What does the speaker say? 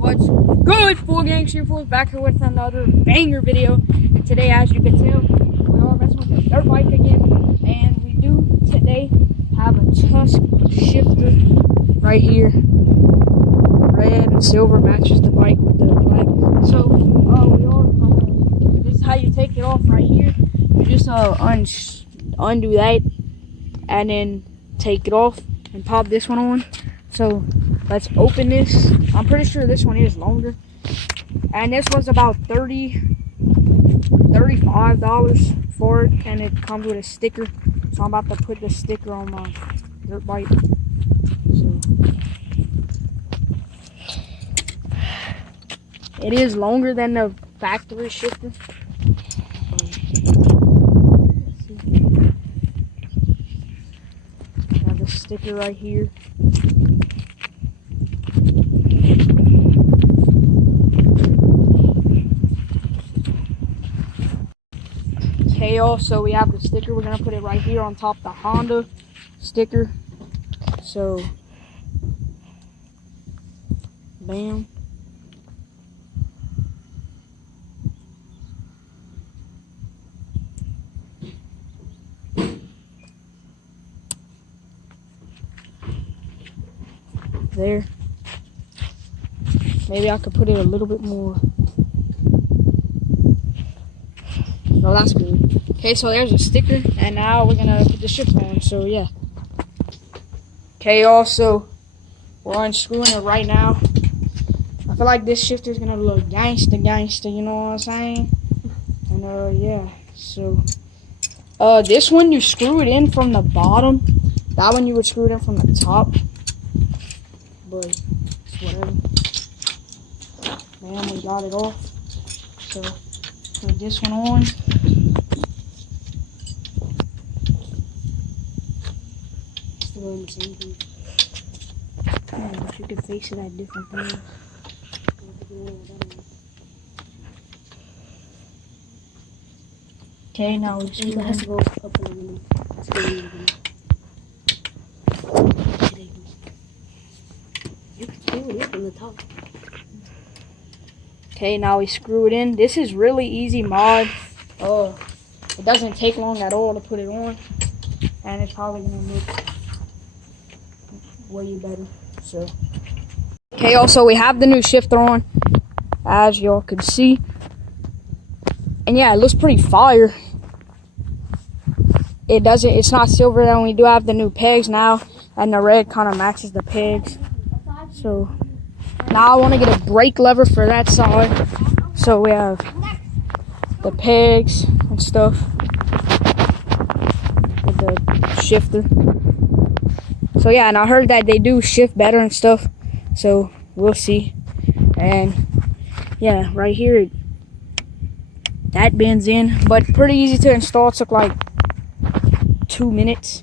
What's good, Full Gang Fools? Back here with another banger video. And today, as you can tell, we are messing with the dirt bike again. And we do today have a tusk shifter right here. Red and silver matches the bike with the black. So this is how you take it off right here. You just undo that and then take it off and pop this one on. So let's open this. I'm pretty sure this one is longer. And this was about $35 for it. And it comes with a sticker. So I'm about to put the sticker on my dirt bike. So it is longer than the factory shifter. Got the sticker right here. Okay, also we have the sticker. We're gonna put it right here on top of the Honda sticker. So, bam. There. Maybe I could put it a little bit more. No, that's good. Okay, so there's a sticker, and now we're gonna put the shifter on. So yeah. Okay, also we're unscrewing it right now. I feel like this shifter is gonna look gangsta, you know what I'm saying? And yeah. So this one you screw it in from the bottom. That one you would screw it in from the top. But it's whatever. Man, we got it off. So put this one on. Still in the same thing. If you could face it at different things. Okay, now we just has to go up a little bit. You can screw it from the top. Okay, now we screw it in. This is really easy mod. It doesn't take long at all to put it on, and it's probably gonna look way better. So, okay, also we have the new shifter on, as y'all can see, and yeah, it looks pretty fire. It's not silver, and we do have the new pegs now, and the red kind of matches the pegs. So now I want to get a brake lever for that side. So we have the pegs and stuff with the shifter. So yeah, and I heard that they do shift better and stuff. So we'll see. And yeah, right here, that bends in, but pretty easy to install. It took like 2 minutes.